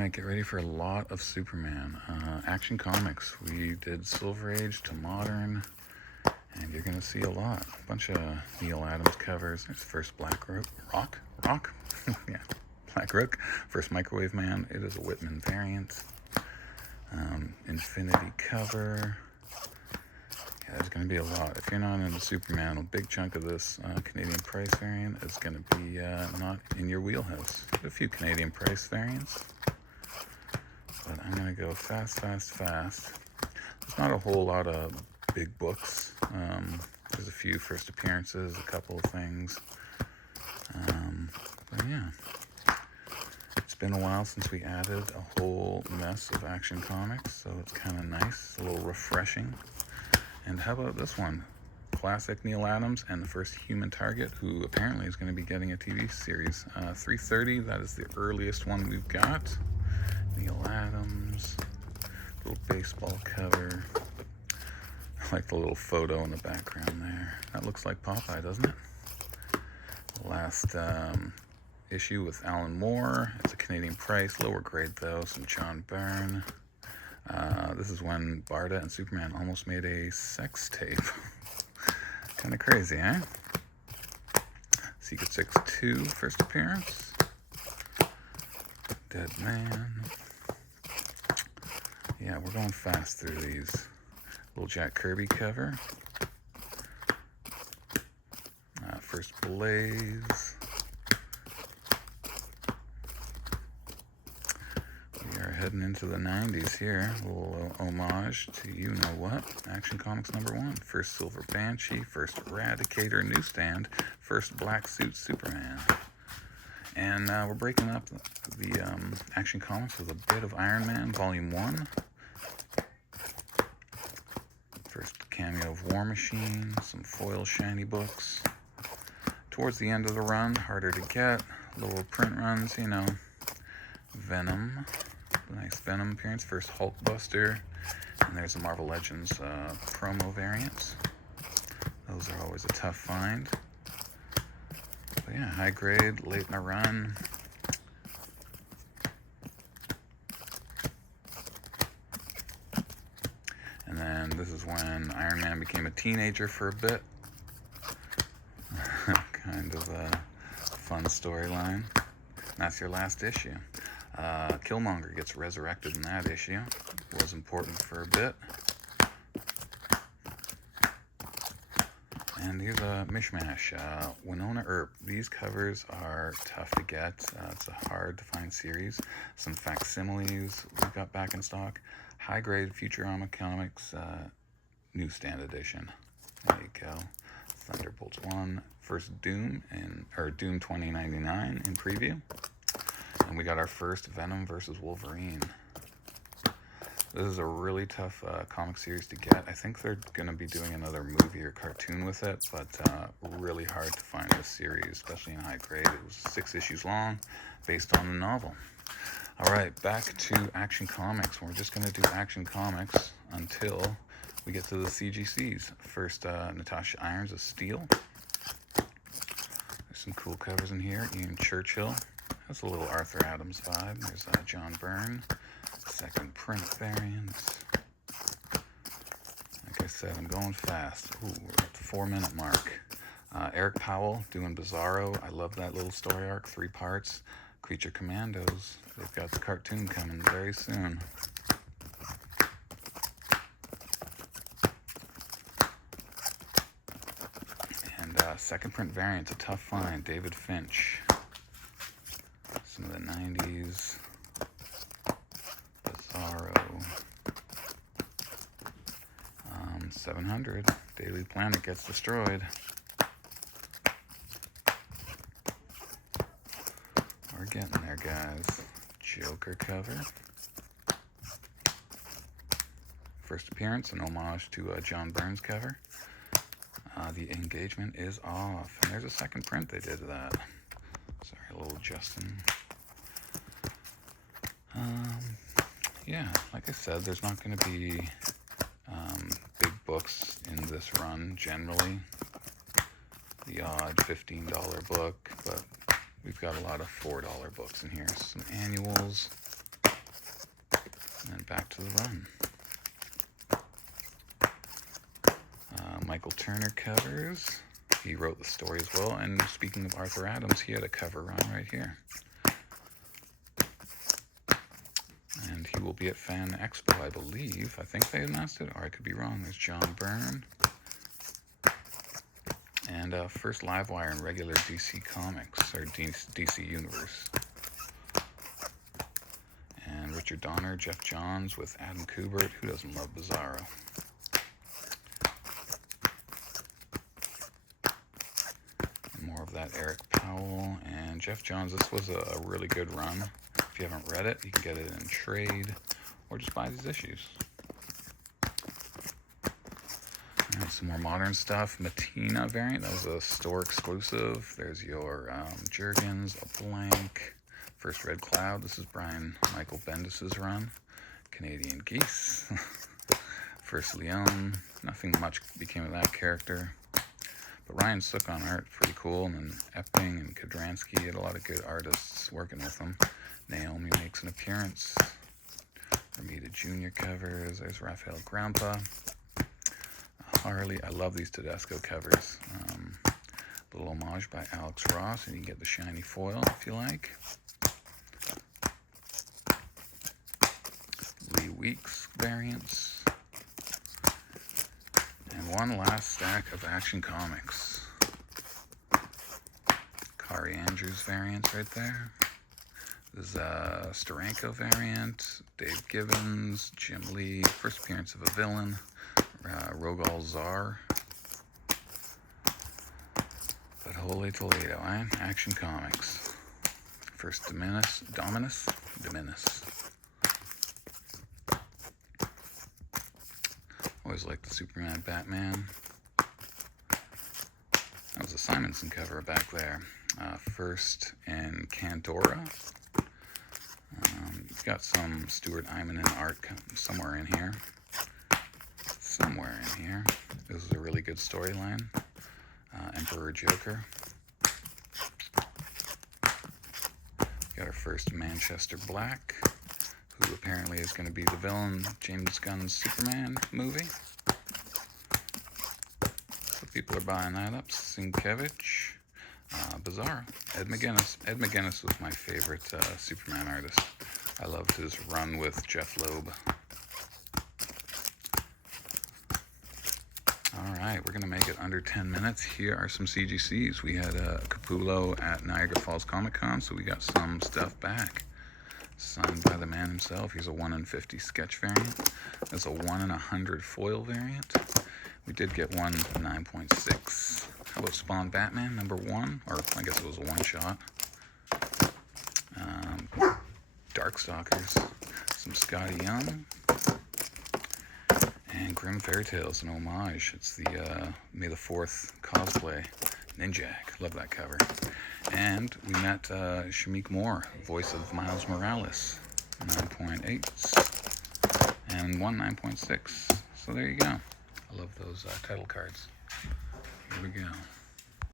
Alright, get ready for a lot of Superman. Action Comics. We did Silver Age to Modern, and you're going to see a lot. A bunch of Neil Adams covers. There's first Black Rock? Yeah, Black Rook. First Microwave Man. It is a Whitman variant. Infinity cover. Yeah, there's going to be a lot. If you're not into Superman, a big chunk of this Canadian price variant is going to be not in your wheelhouse. A few Canadian price variants. But I'm going to go fast. There's not a whole lot of big books. There's a few first appearances, a couple of things. But yeah, it's been a while since we added a whole mess of Action Comics, so it's kind of nice, a little refreshing. And how about this one? Classic Neil Adams and the first Human Target, who apparently is going to be getting a TV series. 330, that is the earliest one we've got. Neil Adams, little baseball cover. I like the little photo in the background there. That looks like Popeye, doesn't it? Last issue with Alan Moore. It's a Canadian price, lower grade though. Some John Byrne. This is when Barda and Superman almost made a sex tape. Kind of crazy, eh? Secret 6-2, first appearance. Dead Man. Yeah, we're going fast through these. Little Jack Kirby cover. First Blaze. We are heading into the 90s here. A little homage to You Know What. Action Comics #1. First Silver Banshee. First Eradicator Newsstand. First Black Suit Superman. And we're breaking up the Action Comics with a bit of Iron Man, Volume 1. First cameo of War Machine, some foil shiny books. Towards the end of the run, harder to get, lower print runs, you know. Venom, nice Venom appearance. First Hulkbuster, and there's the Marvel Legends promo variants. Those are always a tough find. But yeah, high grade, late in the run. And then this is when Iron Man became a teenager for a bit. Kind of a fun storyline. That's your last issue. Killmonger gets resurrected in that issue. Was important for a bit. And here's a mishmash. Winona Earp. These covers are tough to get. It's a hard to find series. Some facsimiles we've got back in stock. High grade Futurama Comics newsstand edition. There you go. Thunderbolts 1. First Doom Doom 2099 in preview. And we got our first Venom versus Wolverine. This is a really tough comic series to get. I think they're going to be doing another movie or cartoon with it, but really hard to find this series, especially in high grade. It was 6 issues long, based on the novel. All right, back to Action Comics. We're just going to do Action Comics until we get to the CGCs. First, Natasha Irons of Steel. There's some cool covers in here. Ian Churchill. That's a little Arthur Adams vibe. There's John Byrne. Second print variants. Like I said, I'm going fast. Ooh, we're at the 4-minute mark. Eric Powell doing Bizarro. I love that little story arc, 3 parts. Creature Commandos. They've got the cartoon coming very soon. And second print variants, a tough find. David Finch. Some of the 90s. Bizarro. 700. Daily Planet gets destroyed. We're getting there, guys. Joker cover. First appearance, an homage to John Byrne's cover. The engagement is off. And there's a second print they did of that. Sorry, a little Justin. Yeah, like I said, there's not going to be big books in this run generally. The odd $15 book, but we've got a lot of $4 books in here. Some annuals. And back to the run. Michael Turner covers. He wrote the story as well. And speaking of Arthur Adams, he had a cover run right here. And he will be at Fan Expo, I believe. I think they announced it, or I could be wrong. There's John Byrne. And first Livewire in regular DC Comics, or DC Universe. And Richard Donner, Jeff Johns with Adam Kubert. Who doesn't love Bizarro? And more of that Eric Powell and Jeff Johns. This was a really good run. If you haven't read it, you can get it in trade or just buy these issues. And some more modern stuff. Matina variant, that was a store exclusive. There's your Jurgens, a blank. First Red Cloud, this is Brian Michael Bendis' run. Canadian Geese. First Leon, nothing much became of that character. But Ryan Sook on art, pretty cool. And then Epping and Kodransky had a lot of good artists working with them. Naomi makes an appearance. Romita Jr. covers. There's Raphael Grandpa. Harley, I love these Tedesco covers. Little homage by Alex Ross, and you can get the shiny foil if you like. Lee Weeks variants. And one last stack of Action Comics. Kari Andrews variants right there. This is a Steranko variant. Dave Gibbons, Jim Lee, first appearance of a villain. Rogal Zar. But holy Toledo, eh? Action Comics. First Dominus. Always liked the Superman Batman. That was a Simonson cover back there. First in Cantora. You've got some Stuart Immonen art somewhere in here. This is a really good storyline. Emperor Joker. Got our first Manchester Black, who apparently is going to be the villain James Gunn's Superman movie. So people are buying that up. Sienkiewicz. Bizarro. Ed McGuinness. Ed McGuinness was my favorite Superman artist. I loved his run with Jeff Loeb. Alright, we're going to make it under 10 minutes. Here are some CGCs. We had Capullo at Niagara Falls Comic Con, so we got some stuff back. Signed by the man himself. Here's a 1 in 50 sketch variant. There's a 1 in 100 foil variant. We did get one 9.6. How about Spawn Batman, number 1? Or I guess it was a one-shot. Darkstalkers. Some Scotty Young. And Grim Fairy Tales, an homage. It's the May the 4th cosplay. Ninjak. Love that cover. And we met Shamik Moore, voice of Miles Morales. 9.8. And one 9.6. So there you go. I love those title cards. Here we go.